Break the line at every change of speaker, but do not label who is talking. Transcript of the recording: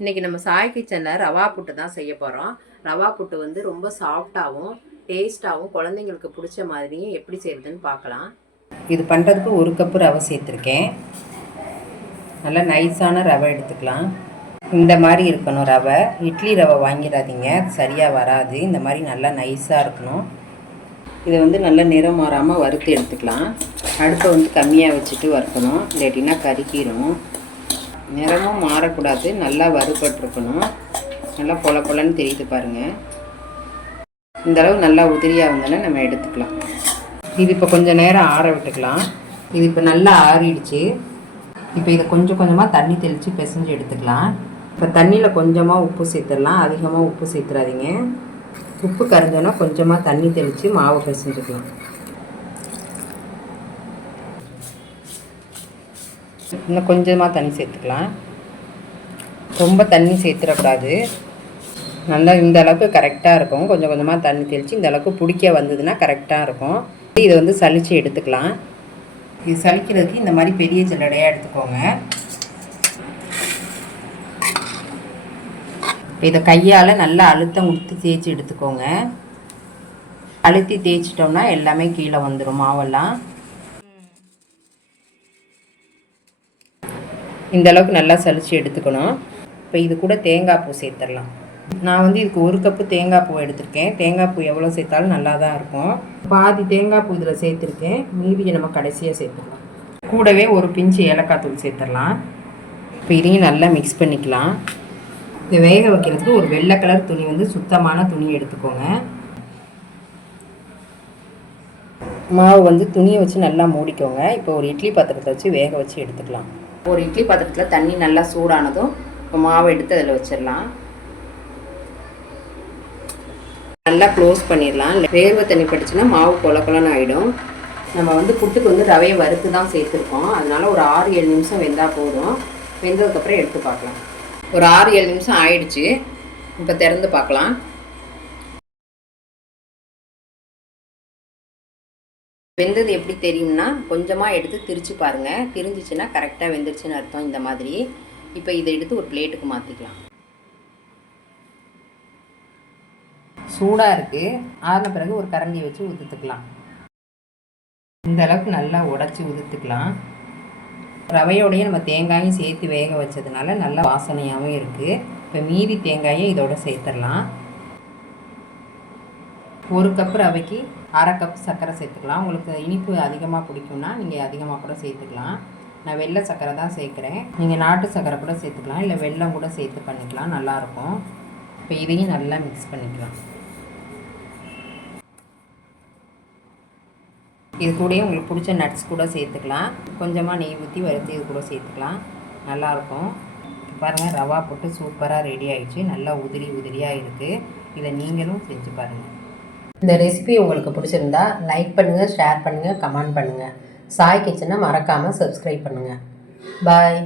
இன்றைக்கி நம்ம சாய் கிச்சனில் ரவா புட்டு தான் செய்ய போகிறோம் ரவா புட்டு வந்து ரொம்ப சாஃப்டாகவும் டேஸ்ட்டாகவும் குழந்தைங்களுக்கு பிடிச்ச மாதிரியும் எப்படி செய்கிறதுன்னு பார்க்கலாம். இது பண்ணுறதுக்கு ஒரு கப்பு ரவை சேர்த்துருக்கேன். நல்லா நைஸான ரவை எடுத்துக்கலாம். இந்த மாதிரி இருக்கணும் ரவை. இட்லி ரவை வாங்கிடாதீங்க. சரியாக வராது. இந்த மாதிரி நல்லா நைஸாக இருக்கணும். இதை வந்து நல்லா நிறம் மாறாமல் வறுத்து எடுத்துக்கலாம். அடுப்பை வந்து கம்மியாக வச்சுட்டு வறுக்கணும். இல்லாட்டினா கருக்கிடும் நிறமும் மாறக்கூடாது. நல்லா வறுபட்டுருக்கணும். நல்லா பொல பொலன்னு தெரியுது பாருங்கள் இந்த அளவு நல்லா உதிரியாக வந்தோன்னே நம்ம எடுத்துக்கலாம். இது இப்போ கொஞ்சம் நேரம் ஆற விட்டுக்கலாம். இது இப்போ நல்லா ஆறிடுச்சு. இப்போ இதை கொஞ்சம் கொஞ்சமாக தண்ணி தெளித்து பிசைஞ்சு எடுத்துக்கலாம். இப்போ தண்ணியில் கொஞ்சமாக உப்பு சேர்த்துடலாம். அதிகமாக உப்பு சேர்த்துறாதீங்க. உப்பு கரைஞ்சோன்னா கொஞ்சமாக தண்ணி தெளித்து மாவு பிசைஞ்சுக்கலாம். இன்னும் கொஞ்சமாக தண்ணி சேர்த்துக்கலாம். ரொம்ப தண்ணி சேர்த்துடக்கூடாது நல்லா இந்த அளவுக்கு கரெக்டாக இருக்கும். கொஞ்சம் கொஞ்சமாக தண்ணி தெளித்து இந்த அளவுக்கு பிடிக்க வந்ததுன்னா கரெக்டாக இருக்கும். இதை வந்து சலித்து எடுத்துக்கலாம். இது சலிக்கிறதுக்கு இந்த மாதிரி பெரிய ஜல்லடையாக எடுத்துக்கோங்க. இப்போ இதை கையால் நல்லா அழுத்தம் கொடுத்து தேய்ச்சி எடுத்துக்கோங்க. அழுத்தி தேய்ச்சிட்டோம்னா எல்லாமே கீழே வந்துடும் மாவெல்லாம். இந்த அளவுக்கு நல்லா சலிச்சு எடுத்துக்கணும். இப்போ இது கூட தேங்காய் பூ சேர்த்துடலாம். நான் வந்து இதுக்கு ஒரு கப்பு தேங்காய் பூ எடுத்திருக்கேன். தேங்காய் பூ எவ்வளோ சேர்த்தாலும் நல்லா தான் இருக்கும். பாதி தேங்காய் பூ இதில் சேர்த்துருக்கேன். மீதியை நம்ம கடைசியாக சேர்த்துக்கலாம் கூடவே ஒரு பிஞ்சு ஏலக்காய் தூள் சேர்த்துடலாம். இப்போ இதையும் நல்லா மிக்ஸ் பண்ணிக்கலாம். இதை வேக வைக்கிறதுக்கு ஒரு வெள்ளை கலர் துணி வந்து சுத்தமான துணி எடுத்துக்கோங்க. மாவு வந்து துணியை வச்சு நல்லா மூடிக்கோங்க. இப்போ ஒரு இட்லி பாத்திரத்தை வச்சு வேக வச்சு எடுத்துக்கலாம். ஒரு இட்லி பாத்திரத்தில் தண்ணி நல்லா சூடானதும் இப்போ மாவை எடுத்து அதில் வச்சிடலாம். நல்லா க்ளோஸ் பண்ணிடலாம். இல்லை வேர்வை தண்ணி படிச்சுன்னா மாவு கொல கொலன்னு ஆகிடும் நம்ம வந்து புட்டுக்கு வந்து ரவையை வறுத்து தான் சேர்த்துருக்கோம். அதனால் ஒரு ஆறு ஏழு நிமிஷம் வெந்தால் போதும். வெந்ததுக்கப்புறம் எடுத்து பார்க்கலாம். ஒரு ஆறு ஏழு நிமிஷம் ஆயிடுச்சு. இப்போ திறந்து பார்க்கலாம். வெந்தது எப்படி தெரியும்னா கொஞ்சமாக எடுத்து திரிச்சு பாருங்கள் திரிஞ்சிச்சுன்னா கரெக்டாக வெந்துருச்சுன்னு அர்த்தம் இந்த மாதிரி. இப்போ இதை எடுத்து ஒரு பிளேட்டுக்கு மாற்றிக்கலாம் சூடாக இருக்குது ஆறின பிறகு ஒரு கரண்டி வச்சு உதுத்துக்கலாம். இந்த அளவுக்கு நல்லா உடச்சி உதுத்துக்கலாம். ரவையோடையே நம்ம தேங்காயும் சேர்த்து வேக வச்சதுனால நல்லா வாசனையாகவும் இருக்குது இப்போ மீதி தேங்காயை இதோட சேர்த்துடலாம். ஒரு கப் ரவைக்கு அரை கப் சர்க்கரை சேர்த்துக்கலாம். உங்களுக்கு இனிப்பு அதிகமாக பிடிக்கும்னா நீங்கள் அதிகமாக கூட சேர்த்துக்கலாம். நான் வெள்ளை சர்க்கரை தான் சேர்க்குறேன். நீங்கள் நாட்டு சர்க்கரை கூட சேர்த்துக்கலாம். இல்லை வெள்ளம் கூட சேர்த்து பண்ணிக்கலாம். நல்லாயிருக்கும் இப்போ இதையும் நல்லா மிக்ஸ் பண்ணிக்கலாம். இது கூடயே உங்களுக்கு பிடிச்ச நட்ஸ் கூட சேர்த்துக்கலாம். கொஞ்சமாக நெய் ஊற்றி வறுத்து இது கூட சேர்த்துக்கலாம். நல்லாயிருக்கும் பாருங்கள் ரவா போட்டு சூப்பராக ரெடி ஆகிடுச்சு நல்லா உதிரி உதிரியாக இருக்குது இதை நீங்களும் செஞ்சு பாருங்கள் இந்த ரெசிபி உங்களுக்கு பிடிச்சிருந்தா லைக் பண்ணுங்கள் ஷேர் பண்ணுங்கள் கமெண்ட் பண்ணுங்கள் சாய் கிச்சனை மறக்காமல் சப்ஸ்கிரைப் பண்ணுங்கள் பாய்